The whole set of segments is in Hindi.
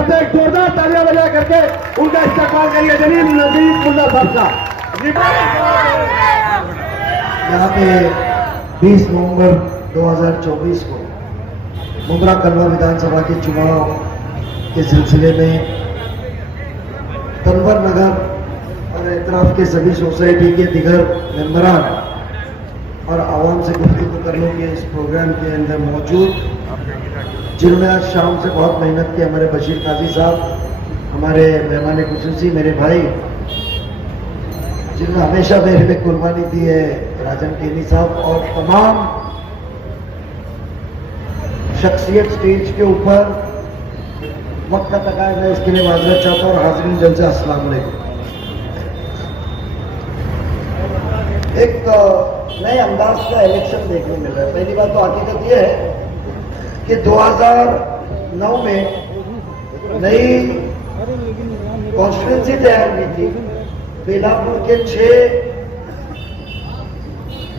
तरफ से एक जोरदार तालियां बजा करके उनका इस्तेमाल करिए जलील नजीब मुल्ला साहब का। यहाँ पे 20 नवंबर 2024 को मुंब्रा कलवा विधानसभा के चुनाव के सिलसिले में तनवर नगर और एतराफ के सभी सोसाइटी के दिगर मेंबरान और आवाम से गुफ्तगू करने के इस प्रोग्राम के अंदर मौजूद, जिन्होंने आज शाम से बहुत मेहनत की, हमारे बशीर काजी साहब, हमारे मेहमान खुसूसी मेरे भाई, जिन्होंने हमेशा मेरे में कुर्बानी दी है, राजन केनी साहब, और तमाम शख्सियत स्टेज के ऊपर वक्त का तकाया, मैं इसके लिए माजरत चाहता हूँ। और हाज़रीन जल से अस्सलाम वालेकुम। एक नए अंदाज का इलेक्शन देखने मिल रहा है। पहली बात तो हकीकत यह है कि 2009 में नई कॉन्स्टिट्यूंसी तैयार की थी। बेलापुर के 6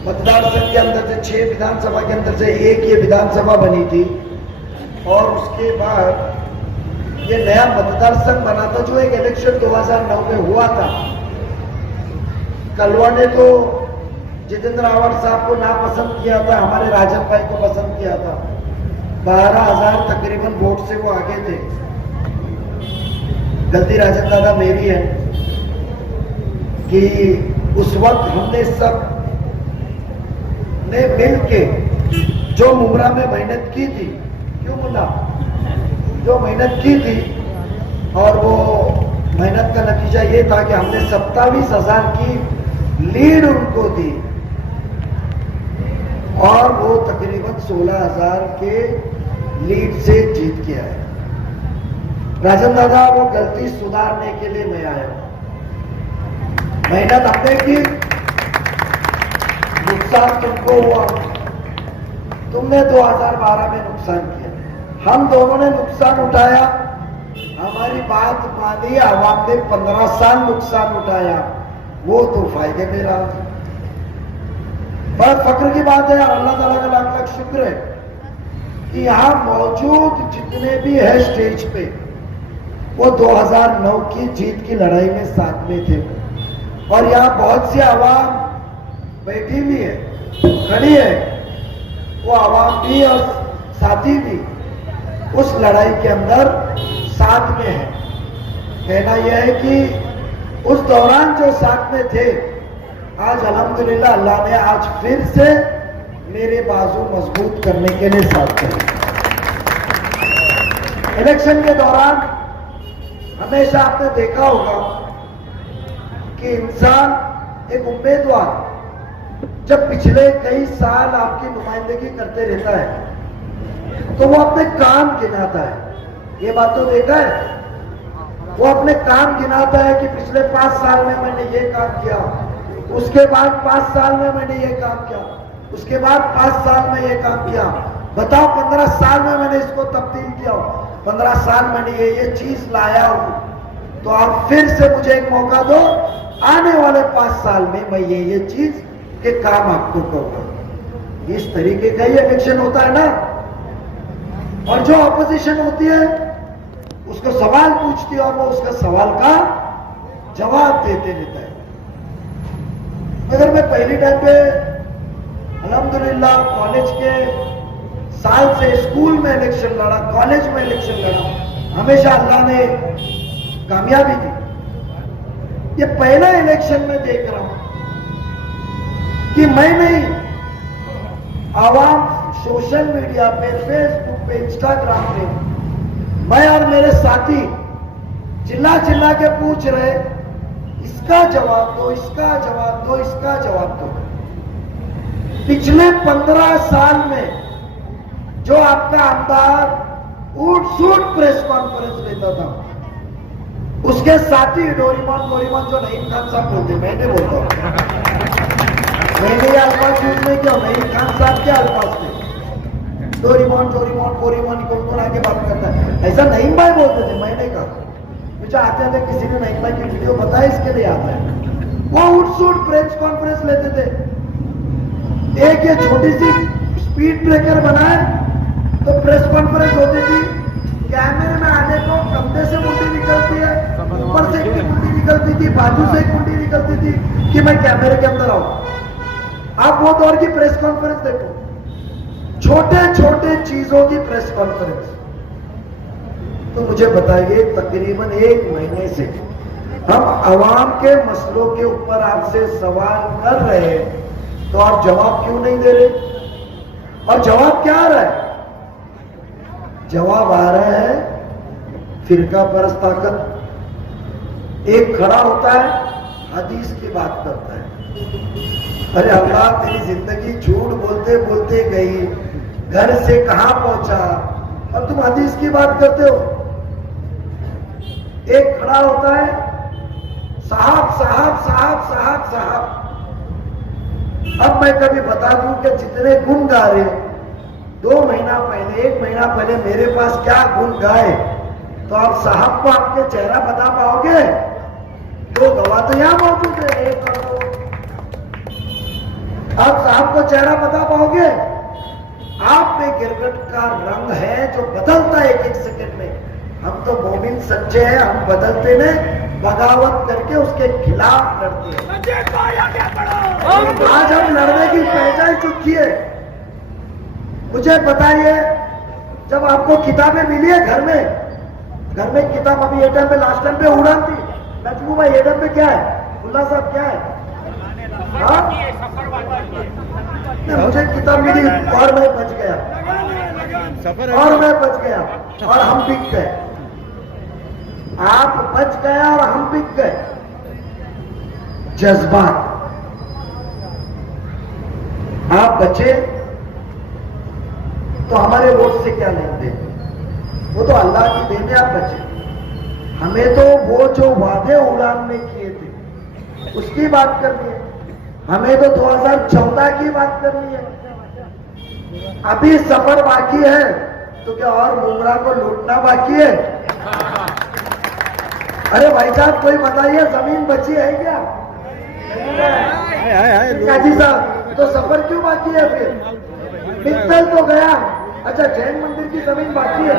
मतदार संघ के अंदर से 6 विधानसभा के अंदर से एक ये विधानसभा बनी थी, और उसके बाद ये नया मतदार संघ बना था जो एक इलेक्शन 2009 में हुआ था। कलवा ने तो जितेंद्र आवाड़ साहब को नापसंद किया था, हमारे राजन भाई को पसंद किया था। 12,000 तकरीबन वोट से वो आगे थे। गलती राजन दादा मेरी है कि उस वक्त हमने सब ने मिल के जो मुंब्रा में मेहनत की थी, क्यों मुन्ना, जो मेहनत की थी, और वो मेहनत का नतीजा ये था कि हमने 27,000 की लीड उनको दी, और वो तकरीबन 16,000 के लीड से जीत के आए। राजन दादा, वो गलती सुधारने के लिए मैं आया। मेहनत हमने की, नुकसान तुमको हुआ, तुमने 2012 में नुकसान किया, हम दोनों ने नुकसान उठाया, हमारी बात मानी, आवाम ने 15 साल नुकसान उठाया, वो तो फायदे में रहा। बड़ा फक्र की बात है, अल्लाह ताला का लाख लाख शुक्र है कि यहाँ मौजूद जितने भी है स्टेज पे, वो 2009 की जीत की लड़ाई में साथ में थे। और यहाँ बहुत सी आवाम बैठी भी है, खड़ी है, वो आवाम भी और साथी भी उस लड़ाई के अंदर साथ में है। कहना यह है कि उस दौरान जो साथ में थे, आज अल्हम्दुलिल्लाह अल्लाह ने आज फिर से मेरे बाजू मजबूत करने के लिए साथ करे। इलेक्शन के दौरान हमेशा आपने देखा होगा कि इंसान, एक उम्मीदवार जब पिछले कई साल आपकी नुमाइंदगी करते रहता है तो वो अपने काम गिनाता है। ये बात तो देखा है, वो अपने काम गिनाता है कि पिछले 5 साल में मैंने ये काम किया, उसके बाद 5 साल में मैंने ये काम किया, उसके बाद 5 साल में ये काम किया। बताओ 15 साल में मैंने इसको तब्दील किया, 15 साल मैंने ये चीज लाया हूं, तो आप फिर से मुझे एक मौका दो, आने वाले 5 साल में मैं ये चीज के काम आपको करूंगा। इस तरीके का ही इलेक्शन होता है ना। और जो ऑपोजिशन होती है उसको सवाल पूछती है और वो उसका सवाल का जवाब देते रहता है। अगर मैं पहली टाइम पे अल्हम्दुलिल्लाह कॉलेज के साल से स्कूल में इलेक्शन लड़ा, कॉलेज में इलेक्शन लड़ा, हमेशा अल्लाह ने कामयाबी दी। ये पहला इलेक्शन में देख रहा हूं कि मैं नहीं, आवाम सोशल मीडिया पे, फेसबुक पे, इंस्टाग्राम पे, मैं और मेरे साथी चिल्ला चिल्ला के पूछ रहे, इसका जवाब दो, इसका जवाब दो, इसका जवाब दो। पिछले 15 साल में जो आपका आमदार उठ सूट प्रेस कॉन्फ्रेंस लेता था, उसके साथी डोरीमोन जो नईम खान साहब बोलते, मैंने बोलता हूं, मैंने ये अल्फाज यूज नहीं किया, नईम खान साहब के अल्फाज थे। डोरीमोन पोरीमोन कौन आगे बात करता है, ऐसा नईम भाई बोलते थे, मैंने कहा। मुझे आते थे, किसी ने नईम भाई की वीडियो बताया, इसके लिए आता है। वो उठ सूट प्रेस कॉन्फ्रेंस लेते थे। एक ये छोटी सी स्पीड ब्रेकर बनाए तो प्रेस कॉन्फ्रेंस होती थी, कैमरे में आने को कम थी, बाजू से एक कुंडी निकलती थी कि मैं कैमरे के अंदर आऊं। आप वो दौर की प्रेस कॉन्फ्रेंस देखो, छोटे छोटे चीजों की प्रेस कॉन्फ्रेंस। तो मुझे बताइए, तकरीबन 1 महीने से हम आवाम के मसलों के ऊपर आपसे सवाल कर रहे हैं, तो आप जवाब क्यों नहीं दे रहे? और जवाब क्या आ रहा है? जवाब आ रहा है फिरका परस्त ताकत। एक खड़ा होता है, हदीस की बात करता है। अरे अल्लाह, तेरी जिंदगी झूठ बोलते बोलते गई, घर से कहां पहुंचा और तुम हदीस की बात करते हो। एक खड़ा होता है, साहब साहब साहब साहब साहब। अब मैं कभी बता दूं कि जितने गुण गा रहे, 2 महीना पहले 1 महीना पहले मेरे पास क्या गुण गाए, तो आप साहब को आपके चेहरा बता पाओगे? 2 गवाह तो यहां मौजूद है, 1 और 2। आप साहब को चेहरा बता पाओगे? आप में गिरगट का रंग है जो बदलता है 1-1 सेकंड में। हम तो मोमिन सच्चे हैं, हम बदलते में बगावत करके उसके खिलाफ लड़ते हैं। आज हम लड़ने की पहचान चुकी है। मुझे बताइए, जब आपको किताबें मिली है घर में किताब, अभी एटम पे लास्ट टाइम पे उड़ान थी, नजमू भाई एटम पे क्या है? मुल्ला साहब क्या है? मुझे किताब मिली और मैं बच गया, और मैं बच गया और हम बिक गए। आप बच गया और हम बिक गए। जज्बात, आप बचे तो हमारे वोट से क्या लेन देन? वो तो अल्लाह की देन है, आप बचे। हमें तो वो जो वादे उड़ान में किए थे उसकी बात करनी है। हमें तो 2014 की बात करनी है। अभी सफर बाकी है तो क्या और बुमराह को लूटना बाकी है? अरे भाई साहब, कोई बताइए, जमीन बची है क्या? काजी साहब, तो सफर क्यों बाकी है फिर? मित्तल तो गया। अच्छा, जैन मंदिर की जमीन बाकी है,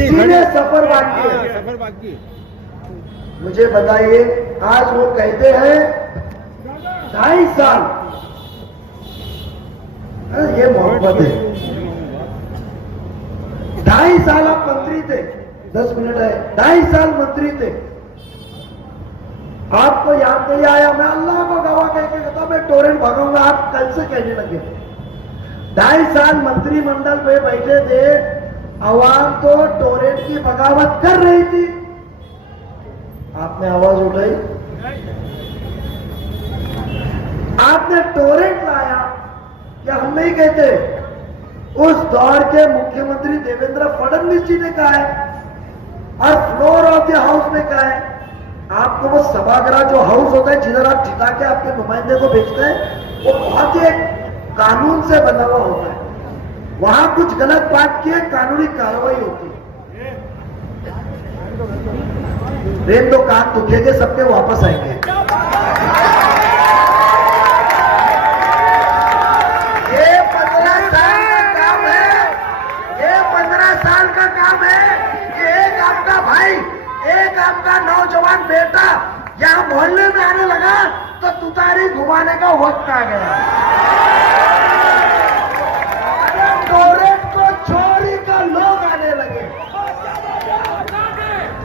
सीधे सफर बाकी है। मुझे बताइए, आज वो कहते हैं 2.5 साल, ये मोहब्बत है। 2.5 साल आप मंत्री थे, 10 मिनट है, 2.5 साल मंत्री थे, आपको याद नहीं आया? मैं अल्लाह को गवाह कह के कहता मैं टोरेंट भगाऊंगा, आप कल से कहने लगे। 2.5 साल मंत्रिमंडल में बैठे थे, आवाम तो टोरेंट की बगावत कर रही थी, आपने आवाज उठाई, आपने टोरेंट लाया। क्या हम नहीं कहते? उस दौर के मुख्यमंत्री देवेंद्र फडणवीस जी ने कहा है और फ्लोर ऑफ द हाउस में कहा है, आपको वो सभागृह जो हाउस होता है जिधर आप जिता के आपके नुमाइंदे को भेजते हैं, वो बहुत ही कानून से बना हुआ होता है। वहां कुछ गलत बात की है, कानूनी कार्रवाई होती है। रेन तो कान दुखेंगे, सबके वापस आएंगे। ये 15 साल का काम है, ये 15 साल का काम है कि एक आपका भाई, एक आपका नौजवान बेटा यहां मोहल्ले में आने लगा तो तुतारी घुमाने का वक्त आ गया। टोरेंट को छोड़ी का लोग आने लगे,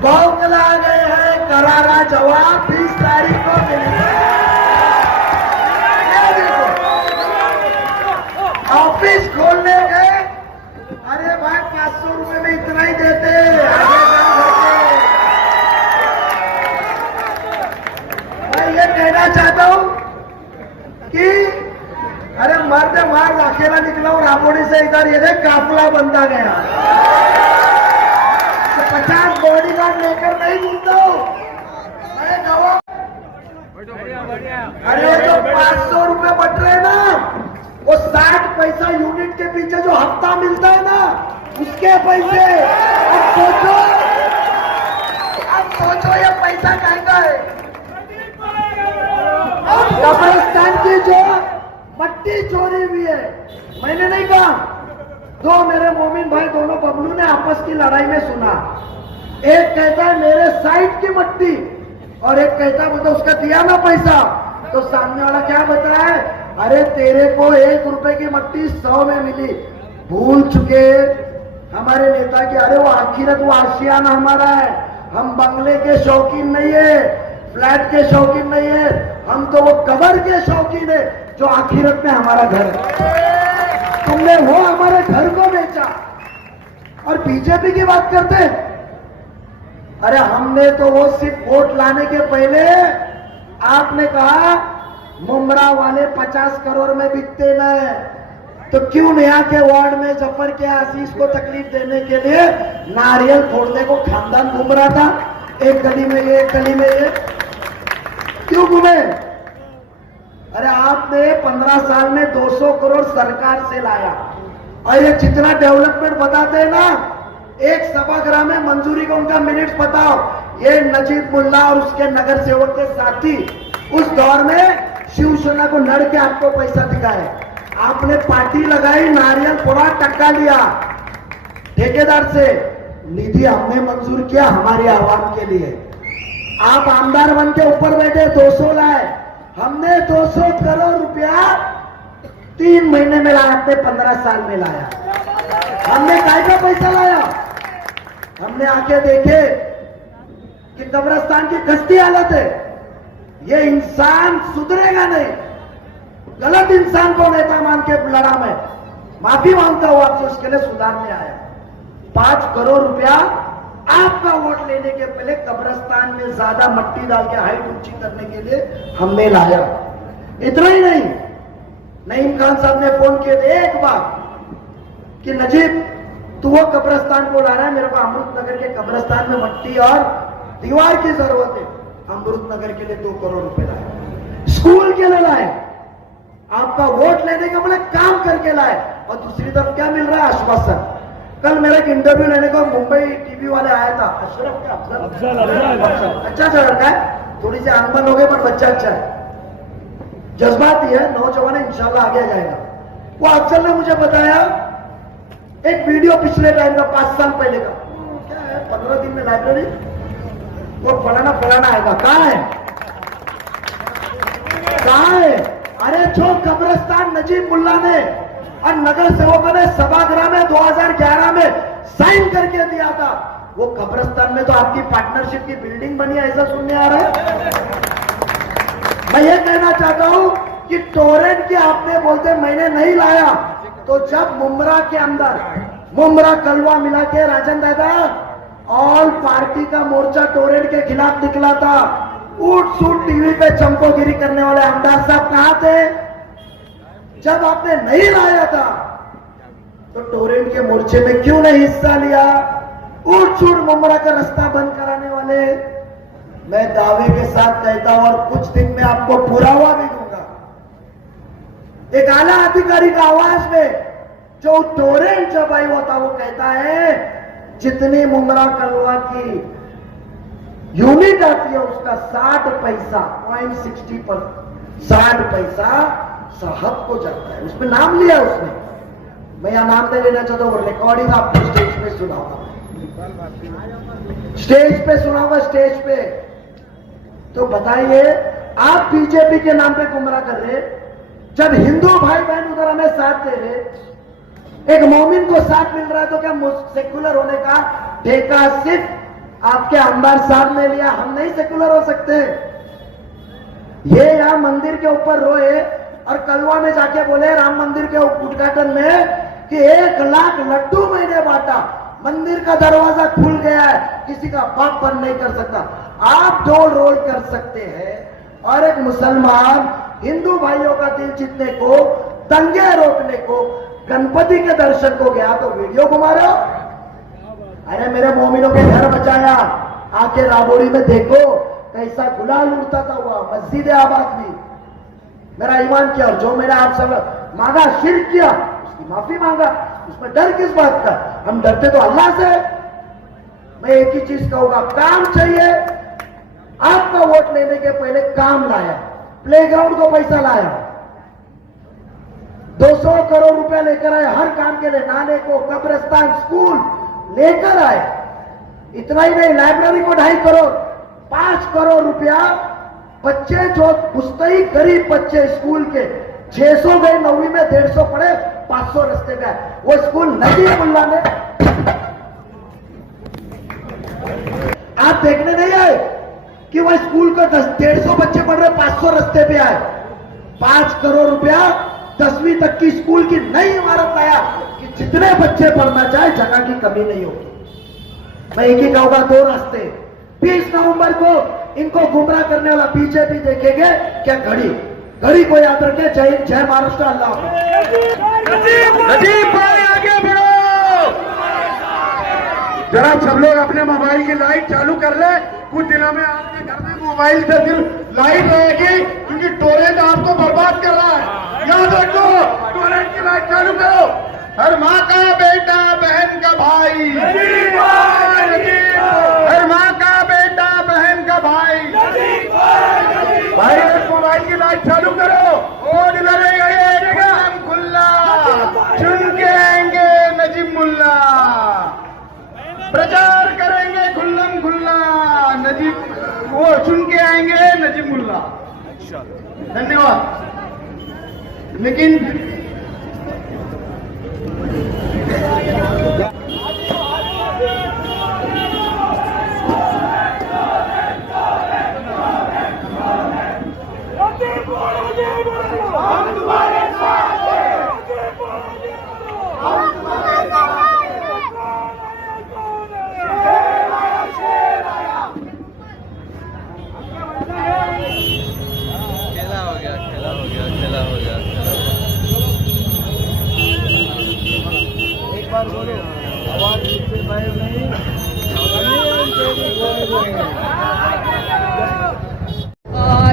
बौखला गए हैं, करारा जवाब 20 तारीख को मिलेगा। ऑफिस खोलने गए, अरे भाई 500 रुपए में इतना ही देते, मैं ये कहना चाहता हूं कि अरे मर्द मार अकेला निकला और रामोड़ी से इधर ये देख काफिला बनता गया। तो 50 बॉडीगार्ड लेकर नहीं घूमता हूं मैं, गवाह। अरे जो 500 रुपए बट रहे ना, वो 60 पैसा यूनिट के पीछे जो हफ्ता मिलता है ना, उसके पैसे। अब सोचो ये पैसा कहेगा है। कब्रिस्तान की जो मट्टी चोरी हुई है, मैंने नहीं कहा, 2 मेरे मोमिन भाई दोनों बबलू ने आपस की लड़ाई में सुना, एक कहता है मेरे साइड की मट्टी, और एक कहता है बोलता उसका दिया ना पैसा। तो सामने वाला क्या बता रहा है, अरे तेरे को 1 रुपए की मट्टी 100 में मिली। भूल चुके हमारे नेता की, अरे वो आखिरत वो आशियाना हमारा है। हम बंगले के शौकीन नहीं है, फ्लैट के शौकीन नहीं है, हम तो वो कब्र के शौकीन है जो आखिरत में हमारा घर है। तुमने वो हमारे घर को बेचा और बीजेपी की बात करते हैं। अरे हमने तो वो सिर्फ वोट लाने के पहले आपने कहा मुमरा वाले 50 करोड़ में बिकते न, तो क्यों यहाँ के वार्ड में जफर के आशीष को तकलीफ देने के लिए नारियल फोड़ने को खानदान घूम रहा था, एक गली में ये एक गली में ये, क्यों घूमे? अरे आपने 15 साल में 200 करोड़ सरकार से लाया, और ये जितना डेवलपमेंट बताते हैं ना, एक सभागृह में मंजूरी का उनका मिनट्स बताओ। ये नजीब मुल्ला और उसके नगर सेवक के साथी उस दौर में शिवसेना को लड़ के आपको पैसा दिखाए, आपने पार्टी लगाई, नारियल फोड़ा, टक्का लिया ठेकेदार से, निधि हमने मंजूर किया हमारी आवाम के लिए। आप आमदार बन के ऊपर बैठे 200 लाए, हमने 200 करोड़ रुपया 3 महीने में लाया, आपने 15 साल में लाया। हमने काय का पैसा लाया? हमने आके देखे कि कब्रिस्तान की कस्ती हालत है, ये इंसान सुधरेगा नहीं। गलत इंसान को नेता मान के लड़ा, मैं माफी मांगता हूं आपसे, उसके लिए सुधारने आया। 5 करोड़ रुपया आपका वोट लेने के पहले कब्रिस्तान में ज्यादा मट्टी डाल के हाइट ऊंची करने के लिए हमने लाया। इतना ही नहीं, नईम खान साहब ने फोन किए थे एक बार कि नजीब तू वो कब्रिस्तान को ला रहा है, मेरे को अमृत नगर के कब्रिस्तान में मट्टी और दीवार की जरूरत है, अमृत नगर के लिए 2 करोड़ रुपए लाए, स्कूल के लिए लाए, आपका वोट लेने का बोले काम करके लाए। और दूसरी तरफ क्या मिल रहा है? आश्वासन। कल मेरा एक इंटरव्यू लेने को मुंबई टीवी वाले आया था, अशरफ क्या अफजल, अच्छा सा लड़का है, थोड़ी सी अनबन हो गई पर बच्चा अच्छा है, जज्बाती है, नौजवान है, इंशाल्लाह आगे जाएगा। वो अफजल ने मुझे बताया एक वीडियो पिछले टाइम का 5 साल पहले का, क्या है 15 दिन में लाइब्रेरी, वो फलाना फलाना आएगा, कहाँ है कहाँ है? अरे जो कब्रिस्तान नजीब मुल्ला ने और नगर सेवकों ने सभागृह में 2011 में साइन करके दिया था, वो कब्रिस्तान में तो आपकी पार्टनरशिप की बिल्डिंग बनी है, ऐसा सुनने आ रहा है। मैं ये कहना चाहता हूं कि टोरेंट की आपने बोलते मैंने नहीं लाया, तो जब मुमरा के अंदर मुमरा कलवा मिला के राजन दादा ऑल पार्टी का मोर्चा टोरेंट के खिलाफ निकला था, उठ सूट टीवी पे चमकोगिरी करने वाले आमदार साहब कहां थे? जब आपने नहीं लाया था तो टोरेंट के मोर्चे में क्यों नहीं हिस्सा लिया? उठ सूट मुमरा का रास्ता बंद कराने वाले, मैं दावे के साथ कहता हूं और कुछ दिन में आपको पुरावा भी दूंगा, एक आला अधिकारी का आवाज में जो टोरेंट जब आई होता वो कहता है जितनी मुमरा कलवा की यूनिट आती है उसका 60 पैसा 0.60 पर 60 पैसा साहब को जाता है, उसमें नाम लिया उसने। मैं यहां नाम दे लेना चाहता हूं, रिकॉर्डिंग आपको स्टेज पे सुनाऊंगा, स्टेज पे सुनाऊंगा, स्टेज पे। तो बताइए आप बीजेपी के नाम पे गुमराह कर रहे, जब हिंदू भाई बहन उधर हमें साथ दे रहे, एक मोमिन को साथ मिल रहा है, तो क्या सेकुलर होने का ठेका सिर्फ आपके आमदार साहब ने लिया? हम नहीं सेकुलर हो सकते? ये यहां मंदिर के ऊपर रोए और कलवा में जाके बोले राम मंदिर के उद्घाटन में कि 1 लाख लड्डू मैंने बांटा, मंदिर का दरवाजा खुल गया है, किसी का बाप बंद नहीं कर सकता। आप 2 रोल कर सकते हैं, और एक मुसलमान हिंदू भाइयों का दिल जीतने को, दंगे रोकने को, गणपति के दर्शन को गया तो वीडियो घुमा रहे हो। अरे मेरे मोमिनों के घर बचाया, आके राबोरी में देखो कैसा गुलाल उड़ता था, हुआ मस्जिद आबाद भी। मेरा ईमान किया और जो मैंने आप सब मांगा, शिर्क किया, उसकी माफी मांगा, उसमें डर किस बात का? हम डरते तो अल्लाह से। मैं एक ही चीज कहूंगा, काम चाहिए। आपका वोट लेने के पहले काम लाया, प्लेग्राउंड को पैसा लाया, 200 करोड़ रुपया लेकर आए हर काम के लिए, नाले को, कब्रिस्तान, स्कूल लेकर आए। इतना ही नहीं, लाइब्रेरी को 2.5 करोड़, 5 करोड़ रुपया बच्चे जो मुस्तई गरीब बच्चे स्कूल के 600 गए 9वीं में, 150 पढ़े, 500 रास्ते में आए। वो स्कूल नजीब मुल्ला ने, आप देखने नहीं आए कि वो स्कूल को 150 बच्चे पढ़ रहे, 500 रास्ते पे आए। 5 करोड़ रुपया 10वीं तक की स्कूल की नई इमारत लाया कि जितने बच्चे पढ़ना चाहे जगह की कमी नहीं होगी। मैं एक ही कहूंगा, 2 रास्ते। 20 नवंबर को इनको गुमराह करने वाला बीजेपी देखेंगे क्या? घड़ी को याद रखे। जय हिंद, जय महाराष्ट्र, अल्लाह हाफिज। नजीब भाई आगे बढ़ो। जरा सब लोग अपने मोबाइल की लाइट चालू कर ले। कुछ दिनों में आपके घर में मोबाइल से सिर्फ लाइट रहेगी, क्योंकि टोरेंट आपको बर्बाद कर रहा है। याद रखो, टोरेंट की लाइट चालू करो। हर माँ का बेटा, बहन का भाई, हर माँ का बेटा, बहन का भाई। भाई मोबाइल की लाइट चालू करो। और लड़ेंगे खुल्लम खुल्ला, चुन के आएंगे नजीब मुल्ला, प्रचार करेंगे खुल्लम खुल्ला, नजीब वो चुन के आएंगे नजीब मुल्ला। धन्यवाद। लेकिन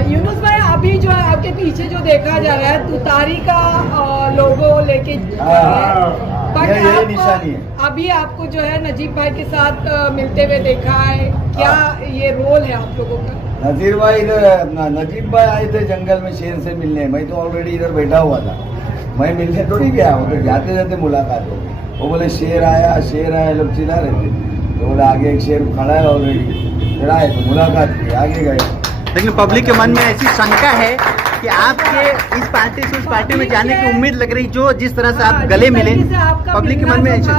यूनुस भाई, अभी जो है आपके पीछे जो देखा जा रहा है तुतारी का लोगो लेके बट यही निशानी है। अभी आपको जो है नजीब भाई के साथ मिलते हुए देखा है, क्या ये रोल है आप लोगों का? नजीब भाई आए थे जंगल में शेर से मिलने। मैं तो ऑलरेडी इधर बैठा हुआ था, मैं मिलने थोड़ी गया। वो तो जाते जाते मुलाकात हो गई। वो बोले शेर आया, लोग चिल्ला रहे थे। तो बोले आगे एक शेर खड़ा है ऑलरेडी, फिर आए तो मुलाकात की, आगे गए। लेकिन पब्लिक के मन में ऐसी शंका है कि आपके इस पार्टी से उस पार्टी में जाने की उम्मीद लग रही, जो जिस तरह से आप गले मिले, पब्लिक के मन में ऐसी।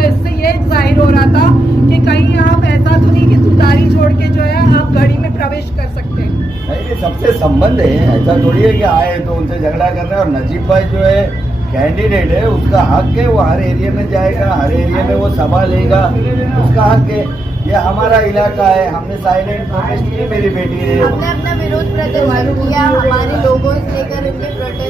इससे ये जाहिर हो रहा था कि कहीं आप ऐसा तो नहीं कि तुतारी छोड़ के जो है आप घड़ी में प्रवेश कर सकते हैं। नहीं, ये सबसे संबंध है, ऐसा थोड़ी है कि आए तो उनसे झगड़ा करना है। और नजीब भाई जो है कैंडिडेट है, उसका हक है, वो हर एरिया में जाएगा, हर एरिया में वो सभा लेगा, उसका हक है। ये हमारा इलाका है, हमने साइलेंट प्रोटेस्ट की, मेरी बेटी ने हमने अपना विरोध प्रदर्शन किया। हमारे लोगों से लेकर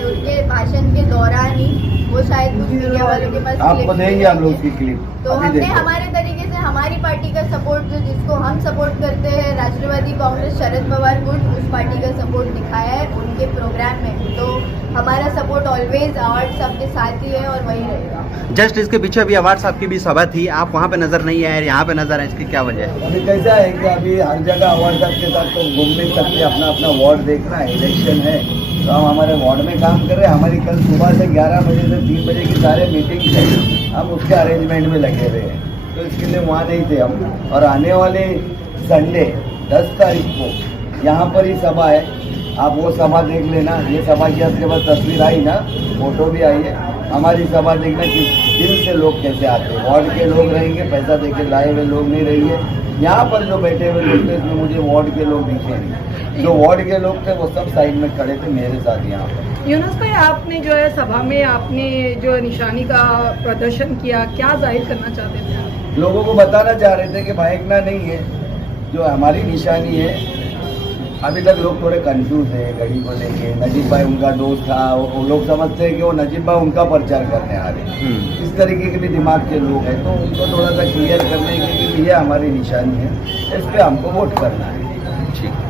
उनके भाषण के दौरान ही वो शायद कुछ मीडिया वालों के पास आपको देंगे हम लोग उसकी क्लिप। तो हमने हमारे तरीके से हमारी पार्टी का सपोर्ट, जो जिसको हम सपोर्ट करते हैं, राष्ट्रवादी कांग्रेस शरद पवार गुट, उस पार्टी का सपोर्ट दिखाया है उनके प्रोग्राम में। तो हमारा सपोर्ट ऑलवेज अवार्ड साहब के साथ ही है और वही रहेगा। जस्ट इसके पीछे अभी अवार्ड साहब की भी सभा थी, आप वहाँ पे नजर नहीं आए, यहाँ पे नजर आए, इसकी क्या वजह है? अभी कैसा है कि अभी हर जगह अवार्ड साहब के साथ तो घूम नहीं सकते, अपना अपना वार्ड देखना है, इलेक्शन है। तो हम हमारे वार्ड में काम कर रहे हैं। हमारी कल सुबह से 11 बजे से 3 बजे की सारे मीटिंग है, हम उसके अरेंजमेंट में लगे हुए हैं। तो इसके लिए वहाँ नहीं थे हम। और आने वाले संडे 10 तारीख को यहाँ पर ही सभा है, आप वो सभा देख लेना। ये सभा की आपके पास तस्वीर आई ना, फोटो भी आई है। हमारी सभा देखना कि दिल से लोग कैसे आते हैं। वार्ड के लोग रहेंगे, पैसा देके लाए हुए लोग नहीं रहेंगे। यहाँ पर जो बैठे हुए लोग थे, इसमें मुझे वार्ड के लोग दिखे नहीं। जो वार्ड के लोग थे वो सब साइड में खड़े थे मेरे साथ यहाँ पर। यूनुस भाई, आपने जो है सभा में आपने जो निशानी का प्रदर्शन किया, क्या जाहिर करना चाहते थे? लोगों को बताना चाह रहे थे कि भाईकना नहीं है जो हमारी निशानी है। अभी तक लोग थोड़े कंफ्यूज है घड़ी को लेके। नजीब भाई उनका दोस्त था, वो लोग समझते हैं कि वो नजीब भाई उनका प्रचार करने आ रहे हैं। इस तरीके के भी दिमाग के लोग हैं, तो उनको थोड़ा सा क्लियर करने के लिए ये हमारी निशानी है, इस पर हमको वोट करना है। ठीक।